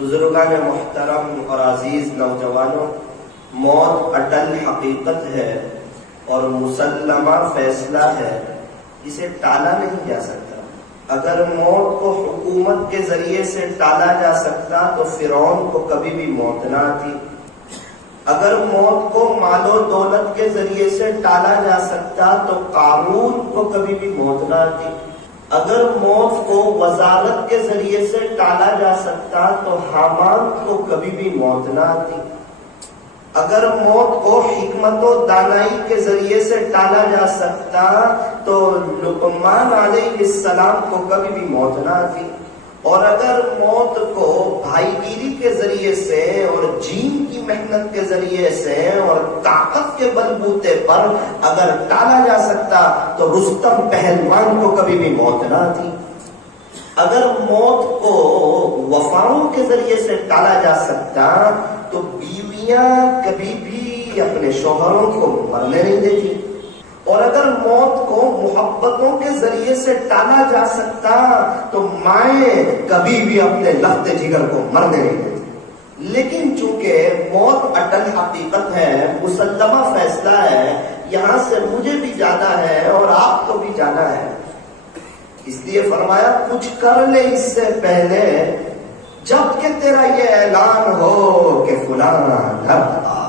بزرگان محترم اور عزیز نوجوانوں، موت اٹل حقیقت ہے اور مسلمہ فیصلہ ہے، اسے ٹالا نہیں جا سکتا۔ اگر موت کو حکومت کے ذریعے سے ٹالا جا سکتا تو فرعون کو کبھی بھی موت نہ آتی۔ اگر موت کو مال و دولت کے ذریعے سے ٹالا جا سکتا تو قارون کو کبھی بھی موت نہ آتی۔ اگر موت کو وزارت کے ذریعے سے ٹالا جا سکتا تو حامان کو کبھی بھی موت نہ آتی۔ اگر موت کو حکمت و دانائی کے ذریعے سے ٹالا جا سکتا تو لقمان علیہ السلام کو کبھی بھی موت نہ آتی۔ اور اگر موت کو بھائی گیری کے ذریعے سے اور جین کی محنت کے ذریعے سے اور طاقت کے بلبوتے پر اگر ٹالا جا سکتا تو رستم پہلوان کو کبھی بھی موت نہ آتی۔ اگر موت کو وفاؤں کے ذریعے سے ٹالا جا سکتا تو بیویاں کبھی بھی اپنے شوہروں کو مرنے نہیں دیتی۔ اور اگر موت کو محبتوں کے ذریعے سے ٹالا جا سکتا تو مائیں کبھی بھی اپنے لخت جگر کو مرنے نہیں دیتی۔ لیکن چونکہ موت اٹل حقیقت ہے، مسلمہ فیصلہ ہے، یہاں سے مجھے بھی جانا ہے اور آپ کو بھی جانا ہے، اس لیے فرمایا کچھ کر لے اس سے پہلے جب کہ تیرا یہ اعلان ہو کہ فلاں گھر تھا۔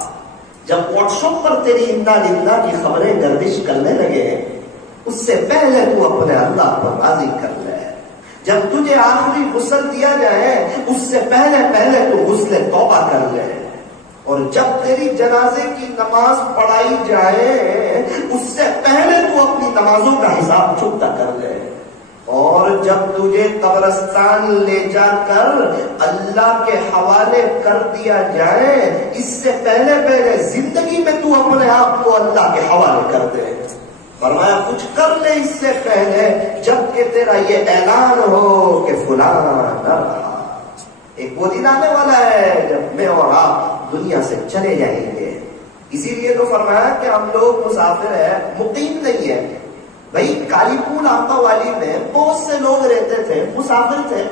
جب واٹس ایپ پر تیری انا للہ کی خبریں گردش کرنے لگے اس سے پہلے تو اپنے اللہ کو راضی کر لے۔ جب تجھے آخری غسل دیا جائے اس سے پہلے تو غسل توبہ کر لے۔ اور جب تیری جنازے کی نماز پڑھائی جائے اس سے پہلے تو اپنی نمازوں کا حساب چکتا کر لے۔ اور جب تجھے قبرستان لے جا کر اللہ کے حوالے کر دیا جائے اس سے پہلے زندگی میں تو اپنے آپ کو اللہ کے حوالے کر دے۔ فرمایا کچھ کر لے اس سے پہلے جب کہ تیرا یہ اعلان ہو کہ فلاں نہ رہا۔ ایک وہ دن آنے والا ہے جب میں اور آپ دنیا سے چلے جائیں گے۔ اسی لیے تو فرمایا کہ ہم لوگ مسافر ہیں، مقیم نہیں ہے۔ بھائی کالی پول آمپا والی میں بہت سے لوگ رہتے تھے، مسافر تھے۔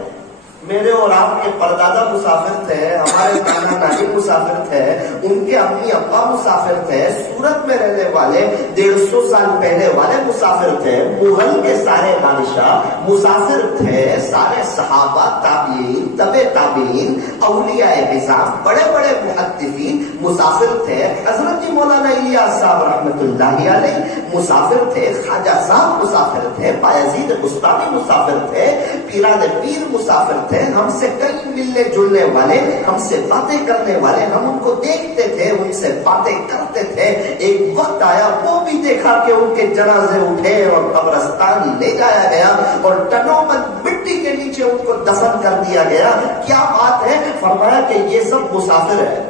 میرے اور آپ کے پردادا مسافر تھے، ہمارے نانا نانی مسافر تھے، ان کے امی ابا مسافر تھے، سورت میں رہنے والے 150 سال پہلے والے مسافر تھے، مغل کے سارے بادشاہ مسافر تھے، سارے صحابہ، تابعین، تبع تابعین، اولیاء نظام، بڑے بڑے محدثین مسافر تھے۔ حضرت جی مولانا الیاس صاحب رحمۃ اللہ علیہ مسافر تھے، خواجہ صاحب مسافر تھے، بایزید بستانی مسافر تھے، پیران پیر مسافر تھے، ہم سے کئی ملنے جلنے والے، ہم سے باتیں کرنے والے، ہم ان کو دیکھتے تھے، ان سے باتیں کرتے تھے۔ ایک وقت آیا وہ بھی دیکھا کہ ان کے جنازے اٹھے اور قبرستان لے جایا گیا اور ٹنوں میں مٹی کے نیچے ان کو دفن کر دیا گیا۔ کیا بات ہے؟ فرمایا کہ یہ سب مسافر ہے۔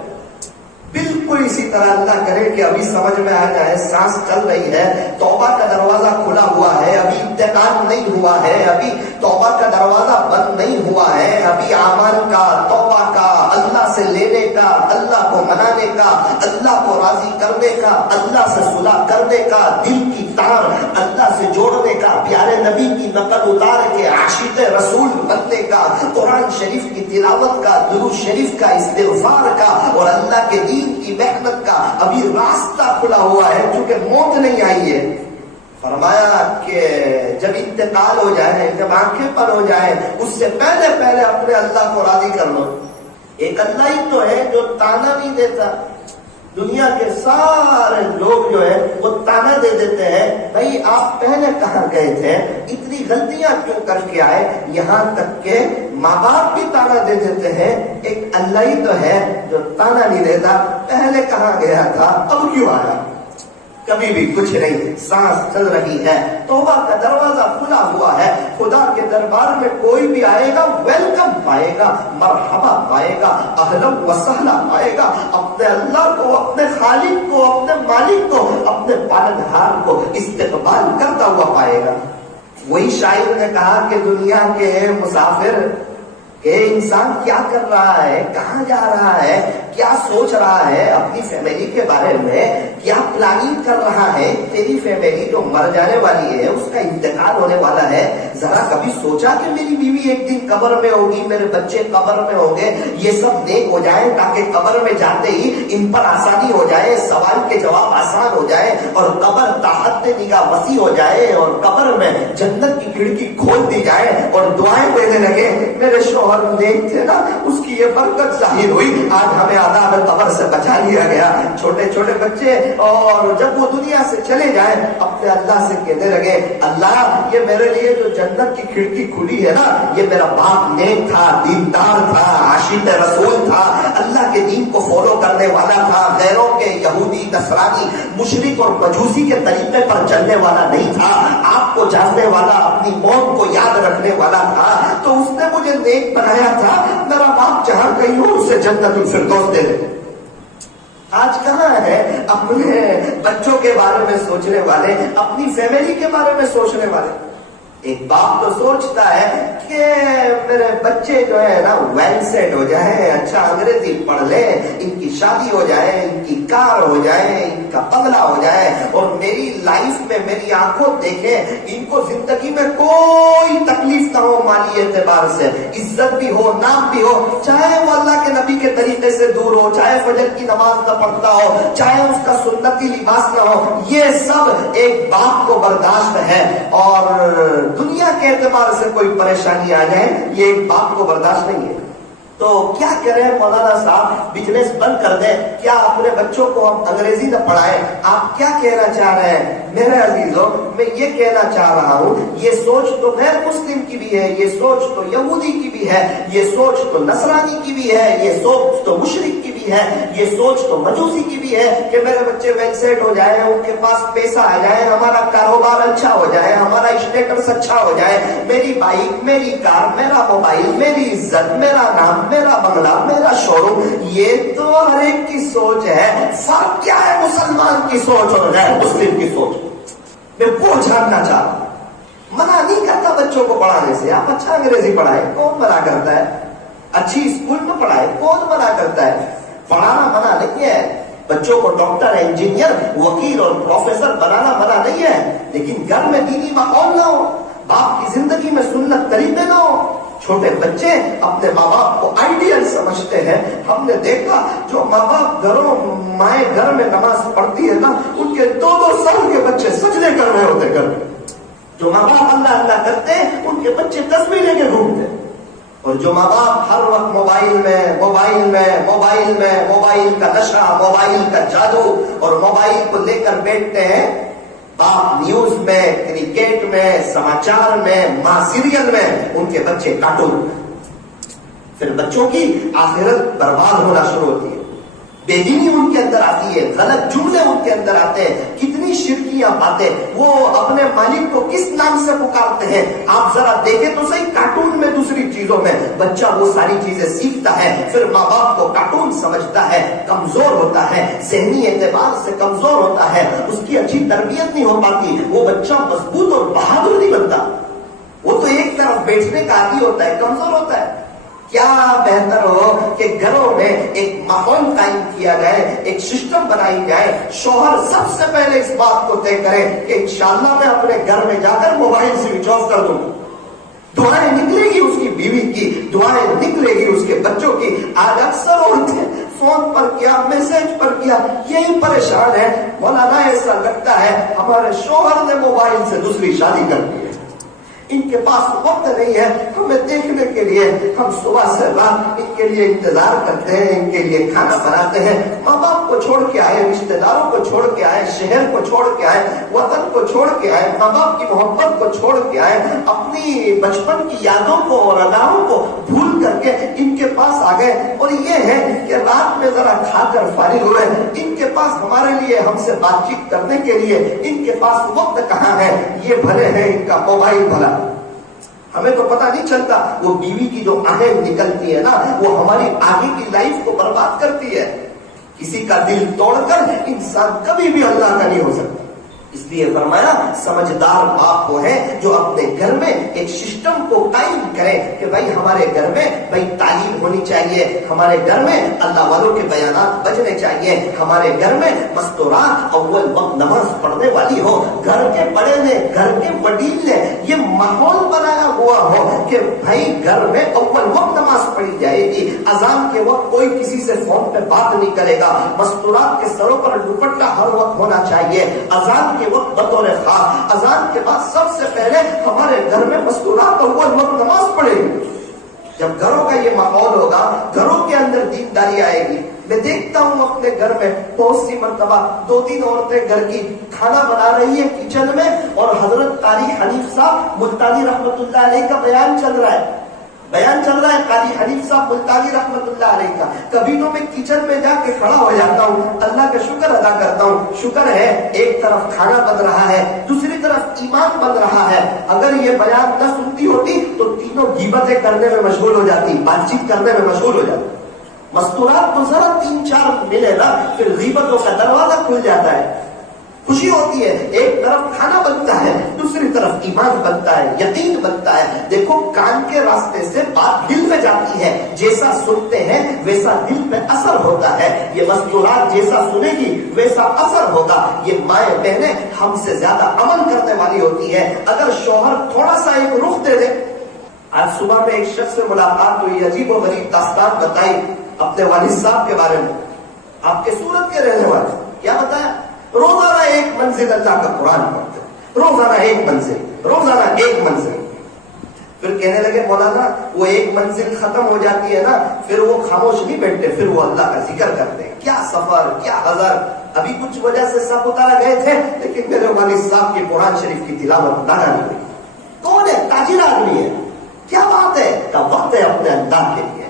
بالکل اسی طرح اللہ کرے کہ ابھی سمجھ میں آ جائے، سانس چل رہی ہے، توبہ کا دروازہ کھلا ہوا ہے، ابھی انتقال نہیں ہوا ہے، ابھی توبہ کا دروازہ بند نہیں ہوا ہے، ابھی اعمال کا، توبہ کا، اللہ سے لینے کا، اللہ کو منانے کا، اللہ کو راضی کرنے کا، اللہ سے صلح کرنے کا، دل کی تار اللہ سے جوڑنے کا، پیارے نبی کی نقل اتار کے عاشق رسول بننے کا، قرآن شریف کی تلاوت کا، درود شریف کا، استغفار کا اور اللہ کے دین کی محنت کا ابھی راستہ کھلا ہوا ہے کیونکہ موت نہیں آئی ہے۔ فرمایا کہ جب انتقال ہو جائے، جب آنکھیں پر ہو جائے اس سے پہلے اپنے اللہ کو راضی کر لو۔ ایک اللہ ہی تو ہے جو تانا نہیں دیتا۔ دنیا کے سارے لوگ جو ہے وہ تانا دے دیتے ہیں، بھائی آپ پہلے کہاں گئے تھے، اتنی غلطیاں کیوں کر کے آئے، یہاں تک کہ ماں باپ بھی تانا دے دیتے ہیں۔ ایک اللہ ہی تو ہے جو تانا نہیں دیتا، پہلے کہاں گیا تھا، اب کیوں آیا؟ کبھی بھی کچھ نہیں، سانس چل رہی ہے، توبہ کا دروازہ کھلا ہوا ہے، خدا کے دربار میں کوئی بھی آئے گا ویلکم پائے گا، مرحبا پائے گا، اہلا و سہلا پائے گا، اپنے اللہ کو، اپنے خالق کو، اپنے مالک کو، اپنے پالنہار کو استقبال کرتا ہوا پائے گا۔ وہی شاعر نے کہا کہ دنیا کے مسافر کہ انسان کیا کر رہا ہے، کہاں جا رہا ہے، کیا سوچ رہا ہے اپنی فیملی کے بارے میں، کیا پلاننگ کر رہا ہے. تیری فیملی جو مر جانے والی ہے، اس کا انتقال ہونے والا ہے. ذرا کبھی سوچا کہ میری بیوی ایک دن قبر میں ہوگی، میرے بچے قبر میں ہوں گے، یہ سب نیک ہو جائیں تاکہ قبر میں جاتے ہی ان پر آسانی ہو جائے، سوال کے جواب آسان ہو جائے اور قبر تحت نگاہ وسیع ہو جائے اور قبر میں جنت کی کھڑکی کھول دی جائے اور دعائیں دینے لگے. میرے شوہر نیک تھے نا، اس کی یہ برکت ظاہر ہوئی، آج ہمیں عذاب قبر سے بچا لیا گیا. چھوٹے چھوٹے بچے اور جب وہ دنیا سے چلے جائیں اپنے اللہ سے کہنے لگے، اللہ یہ میرے لیے جو جنت کی کھڑکی کھلی ہے نا، یہ میرا باپ نیک تھا، دیندار تھا، عاشق رسول تھا، اللہ کے دین کو فالو کرنے والا تھا، غیروں کے یہودی نصرانی مشرک اور مجوسی کے طریقے پر چلنے والا نہیں تھا، آپ کو جاننے والا، اپنی موت کو یاد رکھنے والا تھا، تو اس نے مجھے نیک بنایا تھا. میرا باپ جہاں کہیں ہو اسے جنت الفردوس دے دے. آج کہاں ہے اپنے بچوں کے بارے میں سوچنے والے، اپنی فیملی کے بارے میں سوچنے والے؟ ایک باپ تو سوچتا ہے کہ میرے بچے جو ہے نا ویل سیٹ ہو جائیں، اچھا انگریزی پڑھ لے، ان کی شادی ہو جائے، ان کی کار ہو جائے، ان کا بنگلہ ہو جائے اور میری لائف میں میری آنکھوں دیکھیں، ان کو زندگی میں کوئی تکلیف نہ ہو، مالی اعتبار سے عزت بھی ہو، نام بھی ہو، چاہے وہ اللہ کے نبی کے طریقے سے دور ہو، چاہے فجر کی نماز نہ پڑھتا ہو، چاہے اس کا سنتی لباس نہ ہو، یہ سب ایک باپ کو برداشت ہے. اور دنیا کے اعتبار سے کوئی پریشانی آ جائے، یہ ایک باپ کو برداشت نہیں ہے. تو کیا کریں مولانا صاحب، بزنس بند کر دیں؟ کیا اپنے بچوں کو ہم انگریزی نہ پڑھائیں؟ آپ کیا کہنا چاہ رہے ہیں؟ میرے عزیزوں، میں یہ کہنا چاہ رہا ہوں، یہ سوچ تو غیر مسلم کی بھی ہے، یہ سوچ تو یہودی کی بھی ہے، یہ سوچ تو نصرانی کی بھی ہے، یہ سوچ تو مشرک کی بھی ہے، یہ سوچ تو مجوسی کی بھی ہے کہ میرے بچے ویل سیٹ ہو جائیں، ان کے پاس پیسہ آ جائے، ہمارا کاروبار اچھا ہو جائے، ہمارا اسٹیٹس اچھا ہو جائے، میری بائک، میری کار، میرا موبائل، میری عزت، میرا نام، میرا بنگلہ، میرا شو روم. یہ تو ہر ایک کی سوچ ہے. فرق کیا ہے مسلمان کی سوچ اور غیر مسلم کی سوچ؟ میں وہ جاننا چاہتا ہوں. منع نہیں کرتا بچوں کو پڑھانے سے، آپ اچھا انگریزی پڑھائیں، کون منع کرتا ہے؟ اچھی اسکول میں پڑھائے، کون منع کرتا ہے؟ پڑھانا منع نہیں ہے، بچوں کو ڈاکٹر، انجینئر، وکیل اور پروفیسر بنانا منع نہیں ہے، لیکن گھر میں دینی ماحول نہ ہو، باپ کی زندگی میں سنت طریقے نہ ہو. چھوٹے بچے اپنے ماں باپ کو آئیڈیل سمجھتے ہیں. ہم نے دیکھا جو ماں باپ مائیں گھر میں نماز پڑھتی ہے نا، ان کے 2-2 سال کے بچے سجدے کر رہے ہوتے گھر میں. جو ماں باپ اللہ اللہ کرتے ہیں ان کے بچے تسبیح لے کے گھومتے. اور جو ماں باپ ہر وقت موبائل کا نشہ، موبائل کا جادو اور موبائل کو لے کر بیٹھتے ہیں، باپ نیوز میں، کرکٹ میں، سماچار میں، ماں سیریل میں، ان کے بچے کارٹون. پھر بچوں کی آخرت برباد ہونا شروع ہوتی ہے، بے دینی ان کے اندر آتی ہے، غلط جملے ان کے اندر آتے ہیں، کتنی شرکیاں باتیں. وہ اپنے مالک کو کس نام سے پکارتے ہیں؟ آپ ذرا دیکھیں تو صحیح، کارٹون میں، دوسری چیزوں میں بچہ وہ ساری چیزیں سیکھتا ہے. پھر ماں باپ کو کارٹون سمجھتا ہے، کمزور ہوتا ہے، ذہنی اعتبار سے کمزور ہوتا ہے، اس کی اچھی تربیت نہیں ہو پاتی، وہ بچہ مضبوط اور بہادر نہیں بنتا، وہ تو ایک طرف بیٹھنے کا عادی ہوتا ہے، کمزور ہوتا ہے. کیا بہتر ہو کہ گھروں میں ایک ماحول قائم کیا جائے، ایک سسٹم بنائی جائے. شوہر سب سے پہلے اس بات کو طے کرے کہ انشاءاللہ میں اپنے گھر میں جا کر موبائل سوئچ آف کر دوں. دعائیں نکلے گی اس کی بیوی کی، دعائیں نکلے گی اس کے بچوں کی. آج اکثر عورتیں فون پر کیا، میسج پر کیا، یہی پریشان ہے. مولانا ایسا لگتا ہے ہمارے شوہر نے موبائل سے دوسری شادی کر دی ہے، ان کے پاس وقت نہیں ہے ہمیں دیکھنے کے لیے. ہم صبح سے رات ان کے لیے انتظار کرتے ہیں، ان کے لیے کھانا بناتے ہیں. ماں باپ کو چھوڑ کے آئے، رشتے داروں کو چھوڑ کے آئے، شہر کو چھوڑ کے آئے، وطن کو چھوڑ کے آئے، ماں باپ کی محبت کو چھوڑ کے آئے، اپنی بچپن کی یادوں کو اور اداؤں کو بھول کر کے ان کے پاس آ گئے. اور یہ ہے کہ رات میں ذرا کھا کر فارغ ہوئے، ان کے پاس ہمارے لیے، ہم سے بات چیت کرنے کے لیے ان کے پاس وقت کہاں ہے. یہ بھلے ہیں ان کا موبائل بھلا، ہمیں تو پتہ نہیں چلتا. وہ بیوی کی جو آہیں نکلتی ہے نا، وہ ہماری آگے کی لائف کو برباد کرتی ہے. کسی کا دل توڑ کر انسان کبھی بھی اللہ کا نہیں ہو سکتا. اس لیے فرمایا سمجھدار باپ وہ ہے جو اپنے گھر میں ایک سسٹم کو قائم کرے کہ بھائی ہمارے گھر میں بھائی تعلیم ہونی چاہیے، ہمارے گھر میں اللہ والوں کے بیانات بجنے چاہیے، ہمارے گھر میں مستورات اول وقت نماز پڑھنے والی ہو، گھر کے بڑے نے گھر کے وڈیل نے یہ ماحول بنایا ہوا ہو کہ بھائی گھر میں اول وقت نماز پڑھی جائے گی، اذان کے وقت کوئی کسی سے فون پہ بات نہیں کرے گا، مستورات کے سروں پر دوپٹہ ہر وقت ہونا چاہیے، اذان کے وقت بطور خاص اذان کے بعد سب سے پہلے ہمارے گھر میں مستورات اول وقت نماز پڑھے گی۔ جب گھروں کا یہ ماحول ہوگا، گھروں کے اندر دینداری آئے گی۔ میں دیکھتا ہوں اپنے گھر میں بہت سی مرتبہ 2-3 عورتیں گھر کی کھانا بنا رہی ہیں کچن میں، اور حضرت قاری حنیف صاحب ملتانی رحمت اللہ علیہ کا بیان چل رہا ہے، قاری حنیف صاحب ملتانی رحمت اللہ علیہ کا۔ کبھی تو میں کچن میں جا کے کھڑا ہو جاتا ہوں، اللہ کا شکر ادا کرتا ہوں، شکر ہے ایک طرف کھانا بن رہا ہے، دوسری طرف ایمان بن رہا ہے۔ اگر یہ بیان نہ سنتی ہوتی تو تینوں غیبتیں کرنے میں مشغول ہو جاتی، بات چیت کرنے میں مشغول ہو جاتی۔ مستورات تو ذرا 3-4 ملے نا، پھر غیبتوں کا دروازہ کھل جاتا ہے، خوشی ہوتی ہے، ایک طرف کھانا بنتا ہے، دوسری طرف ایمان بنتا ہے، یقین بنتا ہے۔ دیکھو کان کے راستے سے بات دل میں جاتی ہے، جیسا سنتے ہیں ویسا دل پہ اثر ہوتا ہے۔ یہ مستورات جیسا سنے گی ویسا اثر ہوگا۔ یہ مائیں بہنیں ہم سے زیادہ عمل کرنے والی ہوتی ہے۔ اگر شوہر تھوڑا سا ایک رخ دے دے، آج صبح میں ایک شخص سے ملاقات ہوئی، عجیب و غریب داستان بتائی اپنے والد صاحب کے بارے میں، آپ کے سورت کے رہنے والے، کیا بتایا؟ روزانہ ایک منزل اللہ کا قرآن پڑھتے، روزانہ ایک منزل، روزانہ ایک منزل۔ پھر کہنے لگے مولانا وہ ایک منزل ختم ہو جاتی ہے نا، پھر وہ خاموش نہیں بیٹھتے، پھر وہ اللہ کا ذکر کرتے ہیں۔ کیا سفر، کیا حضر! ابھی کچھ وجہ سے سب اتارا گئے تھے، لیکن میرے والد صاحب کی قرآن شریف کی تلاوت نہ ہوئی۔ کون ہے؟ تاجر آدمی ہے، کیا بات ہے؟ کا وقت ہے اپنے اللہ کے لیے۔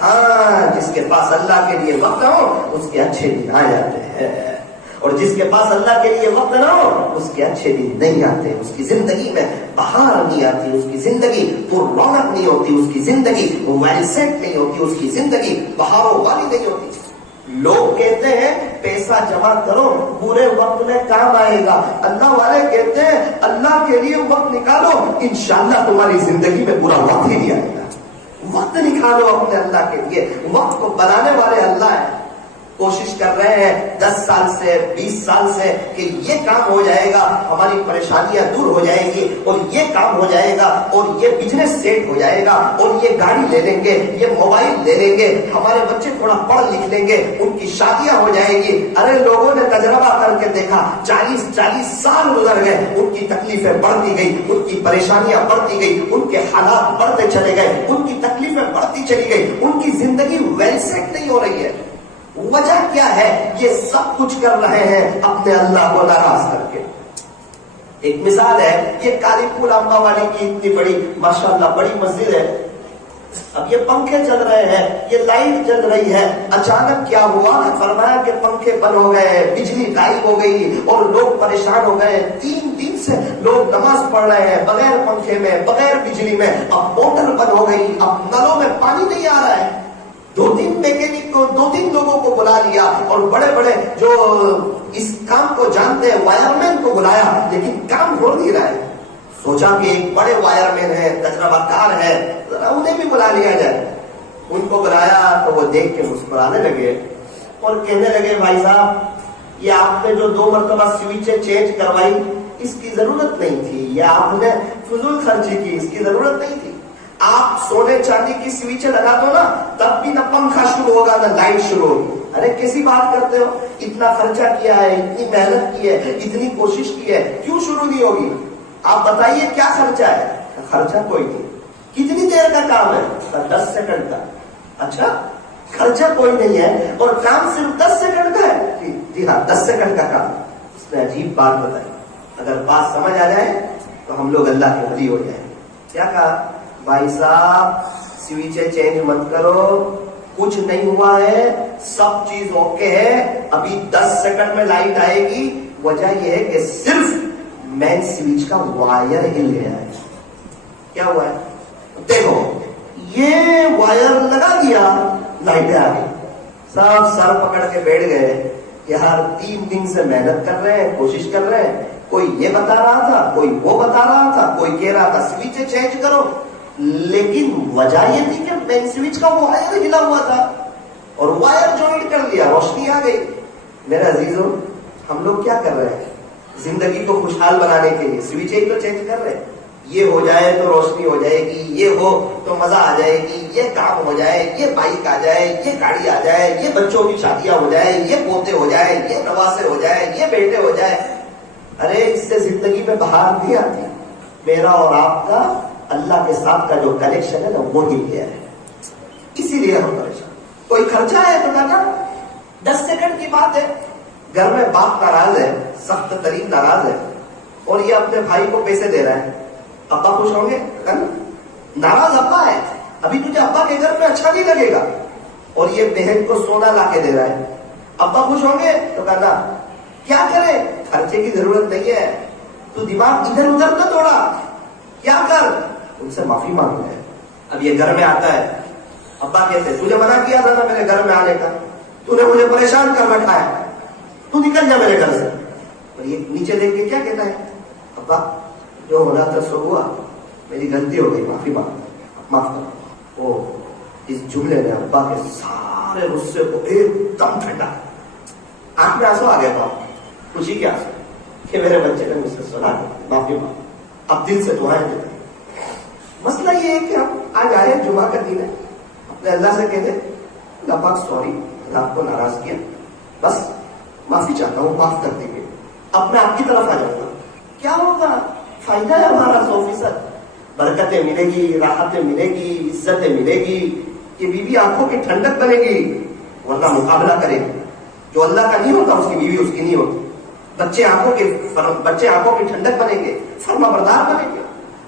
ہاں، جس کے پاس اللہ کے لیے وقت ہو اس کے اچھے دن آ جاتے ہیں، اور جس کے پاس اللہ کے لیے وقت نہ ہو اس کے اچھے دن نہیں آتے، اس کی زندگی میں بہار نہیں آتی، اس کی زندگی پر رونق نہیں ہوتی، اس کی زندگی ویل سیٹ نہیں ہوتی، اس کی زندگی بہاروں والی نہیں ہوتی۔ لوگ کہتے ہیں پیسہ جمع کرو برے وقت میں کام آئے گا، اللہ والے کہتے ہیں اللہ کے لیے وقت نکالو، انشاءاللہ تمہاری زندگی میں برا وقت ہی نہیں آئے گا۔ وقت نکالو اپنے اللہ کے لیے، وقت کو بنانے والے اللہ ہیں۔ کوشش کر رہے ہیں 10 سال سے 20 سال سے کہ یہ کام ہو جائے گا، ہماری پریشانیاں دور ہو جائیں گی، اور یہ کام ہو جائے گا، اور یہ بزنس سیٹ ہو جائے گا، اور یہ گاڑی لے لیں گے، یہ موبائل لے لیں گے، ہمارے بچے تھوڑا پڑھ لکھ لیں گے، ان کی شادیاں ہو جائیں گی۔ ارے لوگوں نے تجربہ کر کے دیکھا، 40 سال گزر گئے، ان کی تکلیفیں بڑھتی گئی، ان کی پریشانیاں بڑھتی گئی، ان کے حالات بڑھتے چلے گئے، ان کی تکلیفیں بڑھتی چلی گئی، ان کی زندگی ویل سیٹ نہیں ہو رہی ہے۔ وجہ کیا ہے؟ یہ سب کچھ کر رہے ہیں اپنے اللہ کو ناراض کر کے۔ ایک مثال ہے، یہ کالی پور امبا والی کی اتنی بڑی ماشاءاللہ بڑی مسجد ہے، اب یہ پنکھے چل رہے ہیں، یہ لائٹ چل رہی ہے، اچانک کیا ہوا؟ فرمایا کہ پنکھے بند ہو گئے، بجلی غائب ہو گئی، اور لوگ پریشان ہو گئے۔ 3 دن سے لوگ نماز پڑھ رہے ہیں بغیر پنکھے میں، بغیر بجلی میں، اب موٹر بند ہو گئی، اب نلوں میں پانی نہیں آ رہا ہے۔ 2-3 میکینک کو 2-3 لوگوں کو بلا لیا، اور بڑے بڑے جو اس کام کو جانتے ہیں وائر مین کو بلایا، لیکن کام ہو نہیں رہا ہے۔ سوچا کہ ایک بڑے وائر مین ہے، تجربہ کار ہے، انہیں بھی بلا لیا جائے۔ ان کو بلایا تو وہ دیکھ کے مسکرانے لگے اور کہنے لگے بھائی صاحب یہ آپ نے جو 2 مرتبہ سوئچیں چینج کروائی اس کی ضرورت نہیں تھی، یہ آپ نے فضول خرچی کی، اس کی ضرورت نہیں تھی۔ آپ سونے چاندی کی سوئچیں لگا دو نا، تب بھی نہ پنکھا شروع ہوگا نہ لائٹ شروع ہوگی۔ ارے کیسی بات کرتے ہو؟ اتنا خرچہ کیا ہے، اتنی محنت کی ہے، اتنی کوشش کی ہے، کیوں شروع نہیں ہوگی؟ آپ بتائیے کیا خرچہ ہے؟ خرچہ کوئی نہیں۔ کتنی دیر کا کام ہے؟ 10 سیکنڈ کا۔ اچھا، خرچہ کوئی نہیں ہے اور کام صرف 10 سیکنڈ کا ہے؟ جی ہاں، 10 سیکنڈ کا کام۔ اس نے عجیب بات بتائی، اگر بات سمجھ آ جائے تو ہم لوگ اللہ کے ولی ہو جائیں۔ کیا کہا؟ بھائی صاحب سوئچیں چینج مت کرو، کچھ نہیں ہوا ہے، سب چیز اوکے ہے، ابھی 10 سیکنڈ میں لائٹ آئے گی۔ وجہ یہ ہے کہ صرف مین سوئچ کا وائر ہل گیا ہے۔ کیا ہوا ہے؟ دیکھو یہ وائر لگا دیا، لائٹیں آ گئی۔ سب سر پکڑ کے بیٹھ گئے، یار 3 دن سے محنت کر رہے ہیں، کوشش کر رہے ہیں، کوئی یہ بتا رہا تھا، کوئی وہ بتا رہا تھا، کوئی کہہ رہا تھا سوئچ چینج کرو، لیکن وجہ یہ تھی کہ مین سوئچ کا وائر ہلا ہوا تھا اور وائر جوائنٹ کر لیا، روشنی آ گئی۔ میرے عزیزوں، ہم لوگ کیا کر رہے ہیں زندگی کو خوشحال بنانے کے لیے؟ سوئچ ہی تو چینج کر رہے ہیں، یہ ہو جائے تو روشنی ہو جائے گی، یہ ہو تو مزہ آ جائے گی، یہ کام ہو جائے، یہ بائک آ جائے، یہ گاڑی آ جائے، یہ بچوں کی شادیاں ہو جائے، یہ پوتے ہو جائے، یہ نواسے ہو جائے، یہ بیٹے ہو جائے۔ ارے اس سے زندگی میں بہار نہیں آتی۔ میرا اور آپ کا اللہ کے ساتھ کا جو کنیکشن ہے نا وہ ہی گیا ہے، اسی لیے ہم پریشان۔ کوئی خرچہ ہے تو کہنا 10 سیکنڈ کی بات ہے، گھر میں باپ ناراض ہے، سخت ترین ناراض ہے، اور یہ اپنے بھائی کو پیسے دے رہا ہے، ابا خوش ہوں گے؟ ناراض ابا ہے، ابھی تجھے ابا کے گھر میں اچھا نہیں لگے گا، اور یہ بہن کو سونا لا کے دے رہا ہے، ابا خوش ہوں گے؟ تو کہنا کیا کرے، خرچے کی ضرورت نہیں ہے، تو دماغ ادھر ادھر نہ توڑا، کیا کر، ان سے معافی مانگنا ہے۔ اب یہ گھر میں آتا ہے، ابا کہتے ہیں تجھے منع کیا تھا نا میرے گھر میں آنے کا، تو نے مجھے پریشان کر رکھا ہے، تو نکل جا میرے گھر سے۔ اور یہ نیچے دیکھ کے کیا کہتا ہے، ابا جو ہونا تھا سو ہوا، میری غلطی ہو گئی، معافی معاف کرو۔ وہ اس جملے نے ابا کے سارے غصے کو ایک دم ٹھنڈا، آنکھ میں آنسو آ گیا تھا، خوشی کے آنسو کہ میرے بچے نے مجھ سے سنا، معافی مانگ، اب دل سے دعائیں دیتے۔ مسئلہ یہ ہے کہ ہم آج آئے جمعہ کا دن ہے، اپنے اللہ سے کہتے اللہ پاک سوری، آپ کو ناراض کیا، بس معافی چاہتا ہوں، معاف کر دیجیے، اپنے آپ کی طرف آ جاؤں گا۔ کیا ہوگا؟ فائدہ ہے ہمارا 100%، برکتیں ملے گی، راحتیں ملے گی، عزتیں ملے گی، یہ بیوی آنکھوں کی ٹھنڈک بنے گی، ورنہ مقابلہ کرے گی۔ جو اللہ کا نہیں ہوتا اس کی بیوی اس کی نہیں ہوتی۔ بچے آنکھوں کی ٹھنڈک بنیں گے، فرما بردار بنیں گے،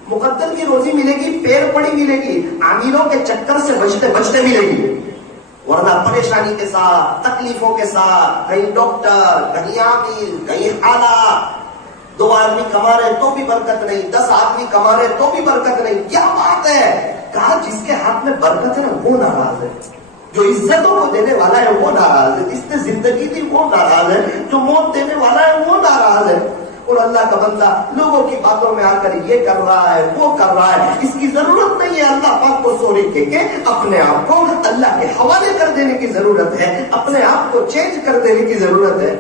مقدر کی روزی ملے گی، پیر پڑی ملے گی، عاملوں کے چکر سے بچتے بچتے ملے گی، ورنہ پریشانی کے ساتھ، تکلیفوں کے ساتھ، کہیں ڈاکٹر، کہیں عامل، کہیں حالات، 2 آدمی کما رہے تو بھی برکت نہیں، 10 آدمی کما رہے تو بھی برکت نہیں۔ کیا بات ہے؟ کہا جس کے ہاتھ میں برکت ہے نا وہ ناراض ہے، جو عزتوں کو دینے والا ہے وہ ناراض ہے، جس نے زندگی دی وہ ناراض ہے، جو موت دینے والا ہے وہ ناراض ہے۔ اور اللہ کا بندہ لوگوں کی باتوں میں آ کر یہ کر رہا ہے وہ کر رہا ہے، اس کی ضرورت نہیں ہے۔ اللہ پاک کو سوری کے اپنے آپ کو اللہ کے حوالے کر دینے کی ضرورت ہے، اپنے آپ کو چینج کر دینے کی ضرورت ہے۔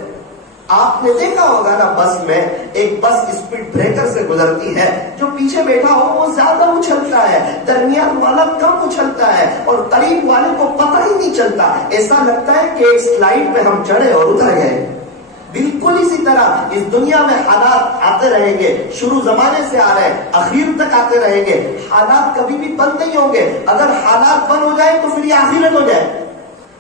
آپ نے دیکھا ہوگا نا بس میں، ایک بس اسپیڈ بریکر سے گزرتی ہے، جو پیچھے بیٹھا ہو وہ زیادہ اچھلتا ہے، درمیان والا کم اچھلتا ہے، اور قریب والے کو پتہ ہی نہیں چلتا، ایسا لگتا ہے کہ ایک سلائڈ پہ ہم چڑھے اور اتر گئے۔ بالکل اسی طرح اس دنیا میں حالات آتے رہیں گے، شروع زمانے سے آ رہے ہیں، اخیر تک آتے رہیں گے، حالات کبھی بھی بند نہیں ہوں گے۔ اگر حالات بند ہو جائے تو پھر یہ آخرت ہو جائے۔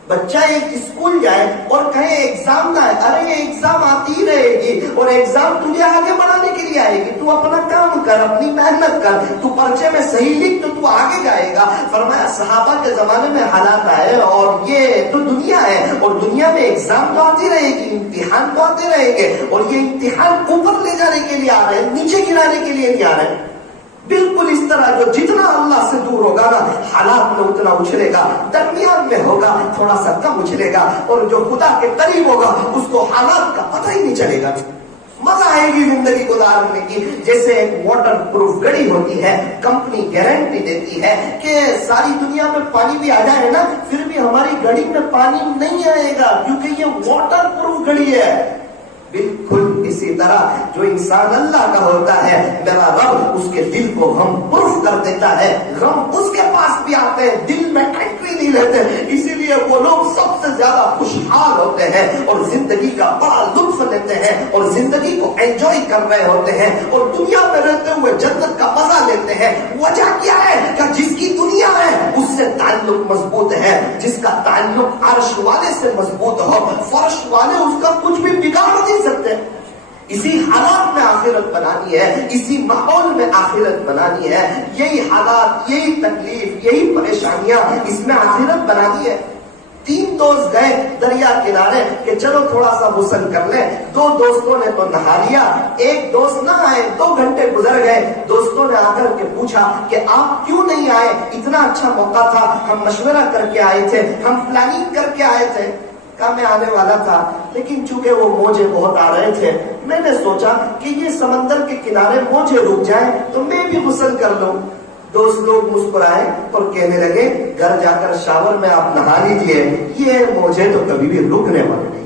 بچہ ایک اسکول جائے اور کہے ایگزام نہ ہے، ارے ایگزام آتی ہی رہے گی، اور ایگزام تجھے آگے بڑھانے کے لیے آئے گی، تو اپنا کام کر، اپنی محنت کر، تو پرچے میں صحیح لکھ تو تو آگے جائے گا۔ فرمایا صحابہ کے زمانے میں حالات آئے اور یہ تو دنیا ہے، اور دنیا میں ایگزام تو آتی رہے گی، امتحان تو آتے رہیں گے، اور یہ امتحان اوپر لے جانے کے لیے آ رہے ہیں، نیچے گرانے کے لیے نہیں آ رہے ہیں۔ بالکل اس طرح جو جتنا اللہ سے دور ہوگا نا حالات میں اتنا اچھلے گا، درمیان میں ہوگا تھوڑا سا کم اچھلے گا، اور جو خدا کے قریب ہوگا اس کو حالات کا پتہ ہی نہیں چلے گا۔ مزہ آئے گی زندگی گزارنے کی۔ جیسے ایک واٹر پروف گھڑی ہوتی ہے، کمپنی گارنٹی دیتی ہے کہ ساری دنیا میں پانی بھی آ جائے نا پھر بھی ہماری گھڑی میں پانی نہیں آئے گا، کیونکہ یہ واٹر پروف گھڑی ہے۔ بالکل اسی طرح جو انسان اللہ کا ہوتا ہے، میرا رب اس کے دل کو غم پرف کر دیتا ہے، غم اس کے پاس بھی آتے ہیں، دل میں انٹری نہیں لیتے، اسی لیے وہ لوگ سب سے زیادہ خوشحال ہوتے ہیں اور زندگی کا بڑا لطف لیتے ہیں اور زندگی کو انجوائے کر رہے ہوتے ہیں اور دنیا میں رہتے ہوئے جنت کا مزہ لیتے ہیں۔ وجہ کیا ہے کہ جس کی دنیا ہے اس سے تعلق مضبوط ہے، جس کا تعلق عرش والے سے مضبوط ہو، فرش والے اس کا کچھ بھی بگاڑ نہیں سکتے۔ اسی حالات میں آخرت بنانی ہے، اسی ماحول میں آخرت بنانی ہے، یہی حالات، یہی تکلیف، یہی پریشانیاں، اس میں آخرت بنانی ہے۔ 3 دوست گئے دریا کنارے کہ چلو تھوڑا سا غسل کر لیں، 2 دوستوں نے تو نہا لیا، ایک دوست نہ آئے، 2 گھنٹے گزر گئے، دوستوں نے آ کر کے پوچھا کہ آپ کیوں نہیں آئے، اتنا اچھا موقع تھا، ہم مشورہ کر کے آئے تھے، ہم پلاننگ کر کے آئے تھے۔ کہا میں آنے والا تھا لیکن چونکہ وہ موجے بہت آ رہے تھے میں نے سوچا کہ یہ سمندر کے کنارے موجے رک جائیں تو میں بھی غسل کر لوں. دوست لوگ مسکرائے اور کہنے لگے گھر جا کر شاور میں آپ نہا لیجیے, یہ موجے تو کبھی بھی رکنے والے نہیں.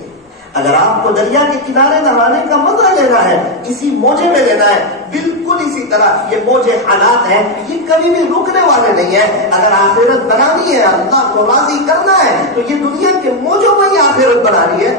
اگر آپ کو دریا کے کنارے نہانے کا مزہ لینا ہے, اسی موجے میں لینا ہے, بالکل اسی طرح یہ موجے حالات ہیں, یہ کبھی بھی رکنے والے نہیں ہیں. اگر آخرت بنانی ہے, اللہ کو راضی کرنا ہے, تو یہ دنیا کے موجوں میں ہی آخرت بنانی ہے.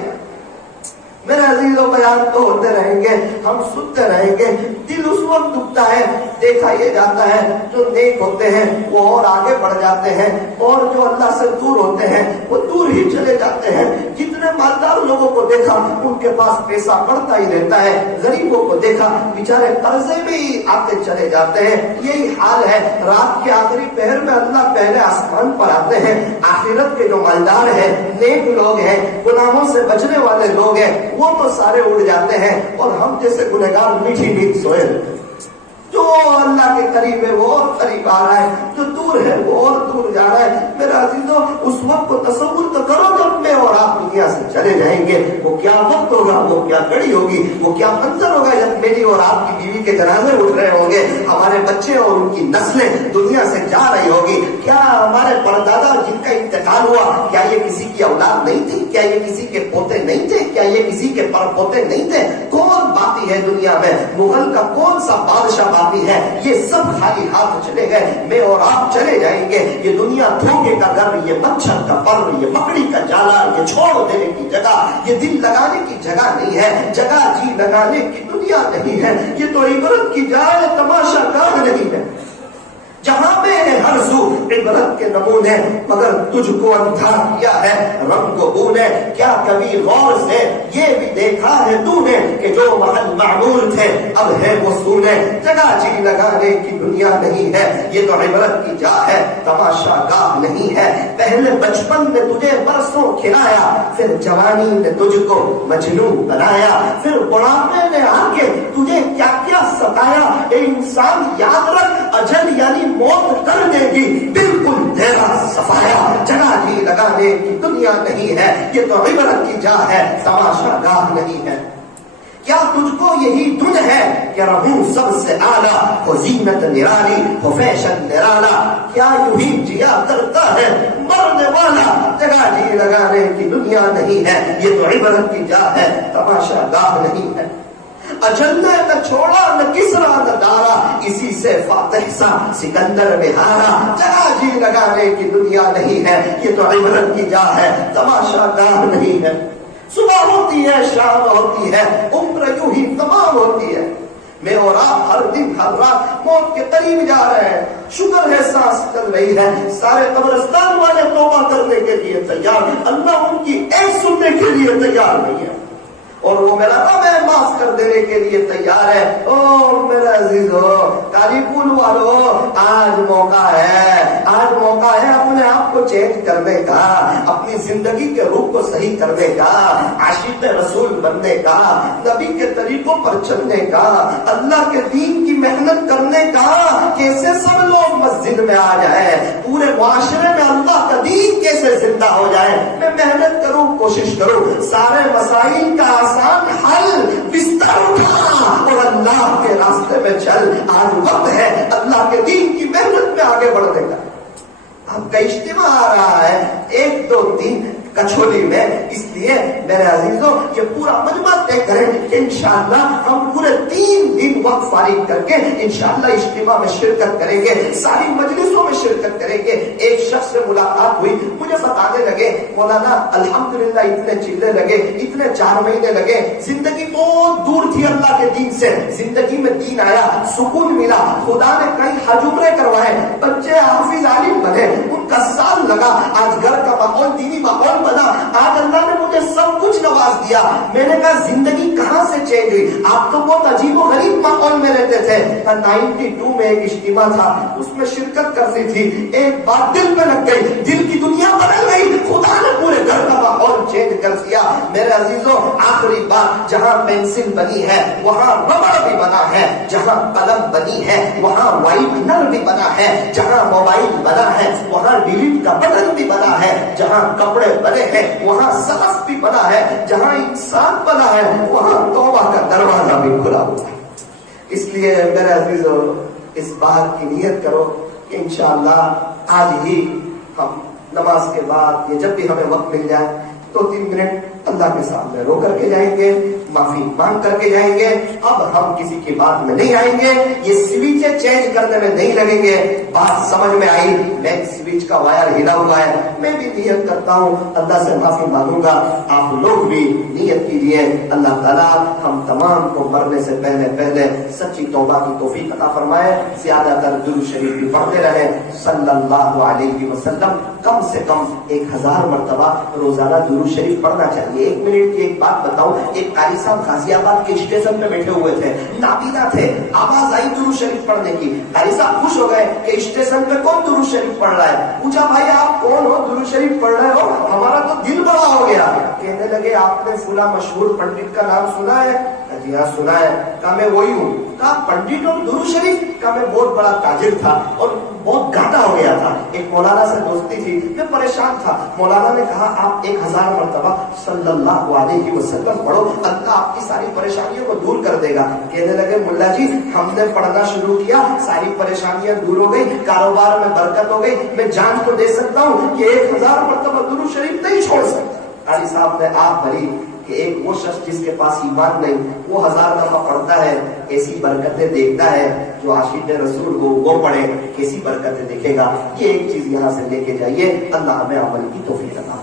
میرے عزیزوں بیان تو ہوتے رہیں گے, ہم سنتے رہیں گے, دل اس وقت دکھتا ہے. دیکھا یہ جاتا ہے جو نیک ہوتے ہیں وہ اور آگے بڑھ جاتے ہیں, اور جو اللہ سے دور ہوتے ہیں وہ دور ہی چلے جاتے ہیں. جتنے مالدار لوگوں کو دیکھا ان کے پاس پیسہ بڑھتا ہی رہتا ہے, غریبوں کو دیکھا بیچارے قرضے میں ہی آتے چلے جاتے ہیں. یہی حال ہے. رات کے آخری پہر میں اللہ پہلے آسمان پر آتے ہیں. آخرت کے جو مالدار ہیں, نیک لوگ ہیں, گناہوں سے بچنے والے لوگ ہیں, وہ تو سارے اڑ جاتے ہیں, اور ہم جیسے گنہگار میٹھی نیند سوئے. جو اللہ کے قریب ہے وہ اور قریب آ رہا ہے, جو دور ہے وہ اور دور جا رہا ہے. میرا عزیزو اس وقت کو تصور تو کرو جب میں اور آپ دنیا سے چلے جائیں گے. وہ کیا وقت ہوگا, وہ کیا گھڑی ہوگی, وہ کیا منظر ہوگا جب میری اور آپ کی بیوی کے جنازے اٹھ رہے ہوں گے, ہمارے بچے اور ان کی نسلیں دنیا سے جا رہی ہوگی. کیا ہمارے پردادا جن کا انتقال ہوا, کیا یہ کسی کی اولاد نہیں تھی, کیا یہ کسی کے پوتے نہیں تھے, کیا یہ کسی کے پر پوتے نہیں تھے؟ کون باقی ہے دنیا میں؟ مغل کا کون سا بادشاہ باقی ہے؟ یہ سب خالی ہاتھ چلے گئے, میں اور آپ چلے جائیں گے. یہ دنیا دھوکے کا گھر, یہ مچھر کا پر, یہ مکڑی کا جالا, یہ چھوڑ دینے کی جگہ, یہ دل لگانے کی جگہ نہیں ہے, جگہ جی لگانے کی دنیا نہیں ہے. یہ تو عبرت کی جائے تماشا گاہ نہیں ہے, جہاں میں ہر سو عبرت کے نمونے, مگر تجھ کو اندھا کیا ہے رنگ و بو نے. کیا کبھی غور سے یہ بھی دیکھا ہے تو نے کہ جو محل معمور تھے اب ہے وہ سونے. جگہ جی لگانے کی دنیا نہیں ہے, یہ تو عبرت کی جا ہے تماشا گاہ نہیں ہے. پہلے بچپن نے تجھے برسوں کھلایا, پھر جوانی نے تجھ کو مجنون بنایا, پھر بڑھاپے نے آ کے تجھے کیا کیا ستایا. اے انسان یاد رکھ, اجل یعنی موت کر دے گی بالکل تیرا صفایا. جگہ جی لگانے کی دنیا نہیں ہے, یہ تو عبرت کی جا ہے تماشا گاہ نہیں ہے. کیا تجھ کو یہی دن ہے کہ رہوں سب سے اعلیٰ, ہو زینت نرالی, ہو فیشن نرالا. کیا یوں ہی جیا کرتا ہے مرنے والا, جگہ جی لگانے کی دنیا نہیں ہے, یہ تو عبرت کی جا ہے تماشا گاہ نہیں ہے. اجل نے نہ چھوڑا نہ کسرا نہ دارا, اسی سے فاتح سا سکندر میں ہارا. جگہ جی لگانے کی دنیا نہیں ہے, یہ تو عبرت کی جا ہے تماشا گاہ نہیں ہے. صبح ہوتی ہے, شام ہوتی ہے, عمر یوں ہی تمام ہوتی ہے. میں اور آپ ہر دن ہر رات موت کے قریب جا رہے ہیں. شکر ہے سانس چل رہی ہے. سارے قبرستان والے توبہ کرنے کے لیے تیار, اللہ ان کی ایک سننے کے لیے تیار نہیں ہے, اور وہ میرا رب ہے معاف کر دینے کے لیے تیار ہے. او میرا عزیز ہو, کالی پول والو, آج موقع ہے, آج موقع ہے اپنے آپ کو چینج کرنے کا, اپنی زندگی کے رخ کو صحیح کرنے کا, عاشق رسول بننے کا, نبی کے طریقوں پر چلنے کا, اللہ کے دین کی محنت کرنے کا. کیسے سب لوگ مسجد میں آ جائیں, پورے معاشرے میں اللہ کا دین کیسے زندہ ہو جائے. میں محنت کروں, کوشش کروں, سارے مسائل کا آسان حل بستر اٹھا اور اللہ کے راستے میں چل. آج وقت ہے اللہ کے دین کی محنت میں آگے بڑھنے کا. آپ کا اجتماع آ رہا ہے 1 2 3 کچھولی میں, اس لیے میرے عزیزوں یہ پورا مجمع طے کریں کہ انشاءاللہ ہم پورے 3 دن وقت فارغ کر کے انشاءاللہ اجتماع میں شرکت کریں گے, ساری مجلسوں میں شرکت کریں گے. ایک شخص سے ملاقات ہوئی, مجھے بتانے لگے مولانا الحمدللہ اتنے چلنے لگے, اتنے 4 مہینے لگے, زندگی بہت دور تھی اللہ کے دین سے, زندگی میں دین آیا, سکون ملا, خدا نے کئی حج عمرے کروائے, بچے حافظ عالم بنے, ان کا سال لگا, آج گھر کا ماحول دینی ماحول بنا, آج اللہ نے مجھے سب کچھ نواز دیا. میں نے کہا زندگی کہاں سے چینج ہوئی, آپ تو بہت عجیب و غریب ماحول میں رہتے تھے. 92 میں ایک اجتماع تھا, اس میں شرکت کرنی تھی, ایک بات دل پہ لگ گئی, دل کی دنیا بدل گئی, خدا نے پورے گھر کا ماحول چینج کر دیا. میرے میرے عزیزوں آخری بات، جہاں پینسل بنی ہے وہاں ربڑ بھی بنا ہے، جہاں قلم بنی ہے وہاں وائٹنر بھی بنا ہے، جہاں موبائل بنا ہے وہاں ڈیلیٹ کا بٹن بھی بنا ہے، جہاں کپڑے بنے ہیں وہاں صاف بھی بنا ہے، جہاں انسان بنا ہے وہاں توبہ کا دروازہ بھی کھلا ہوا ہے۔ اس لیے میرے عزیزوں اس بات کی نیت کرو کہ انشاءاللہ آج ہی ہم نماز کے بعد یا جب بھی ہمیں وقت مل جائے 2-3 منٹ اللہ کے سامنے رو کر کے جائیں گے، معافی مانگ کر کے جائیں گے۔ اب ہم کسی کی بات میں نہیں آئیں گے، یہ سوئچیں چینج کرنے میں نہیں لگیں گے۔ بات سمجھ میں آئی، مین سوئچ کا وائر ہلا ہوا ہے، میں بھی نیت کرتا ہوں اللہ سے معافی مانگوں گا، آپ لوگ بھی نیت کیجیے۔ اللہ تعالیٰ ہم تمام کو مرنے سے پہلے سچی توبہ کی توفیق عطا فرمائے، زیادہ تر درود شریف بھی پڑھتے رہے صلی اللہ علیہ وسلم، کم سے کم 1000 مرتبہ روزانہ درود شریف پڑھنا چاہیے۔ 1 منٹ کی ایک بات بتاؤں، ایک قاری صاحب غازی آباد کے اسٹیشن پہ بیٹھے ہوئے تھے، نابینا تھے، آواز آئی درود شریف پڑھنے کی، قاری صاحب خوش ہو گئے کہ اسٹیشن پہ کون درود شریف پڑھ رہا ہے؟ پوچھا بھائی آپ کون ہو، درود شریف پڑھ رہے ہو؟ ہمارا تو دل بڑا ہو گیا۔ کہنے لگے آپ نے فلاں مشہور پنڈت کا نام سنا ہے؟ جی ہاں سنا ہے۔ کہا میں وہی ہوں۔ کہا پنڈت اور درود شریف؟ کہا میں بہت بڑا تاجر تھا اور بہت گھاٹا ہو گیا تھا، ایک مولانا سے دوستی تھی، میں پریشان تھا۔ مولانا نے کہا آپ 1000 مرتبہ صلی اللہ علیہ وسلم پڑھو، اللہ آپ کی ساری پریشانیوں کو دور کر دے گا۔ کہنے لگے ملا جی ہم نے پڑھنا شروع کیا، ساری پریشانیاں دور ہو گئی، کاروبار میں برکت ہو گئی، میں جان تو دے سکتا ہوں کہ 1000 مرتبہ درود شریف نہیں چھوڑ سکتا۔ قاری صاحب نے آپ بھری کہ ایک وہ شخص جس کے پاس ایمان نہیں وہ 1000 دفعہ پڑھتا ہے، ایسی برکتیں دیکھتا ہے، جو عاشق رسول ہو وہ پڑھے کیسی برکتیں دیکھے گا۔ یہ ایک چیز یہاں سے لے کے جائیے، اللہ ہمیں عمل کی توفیق عطا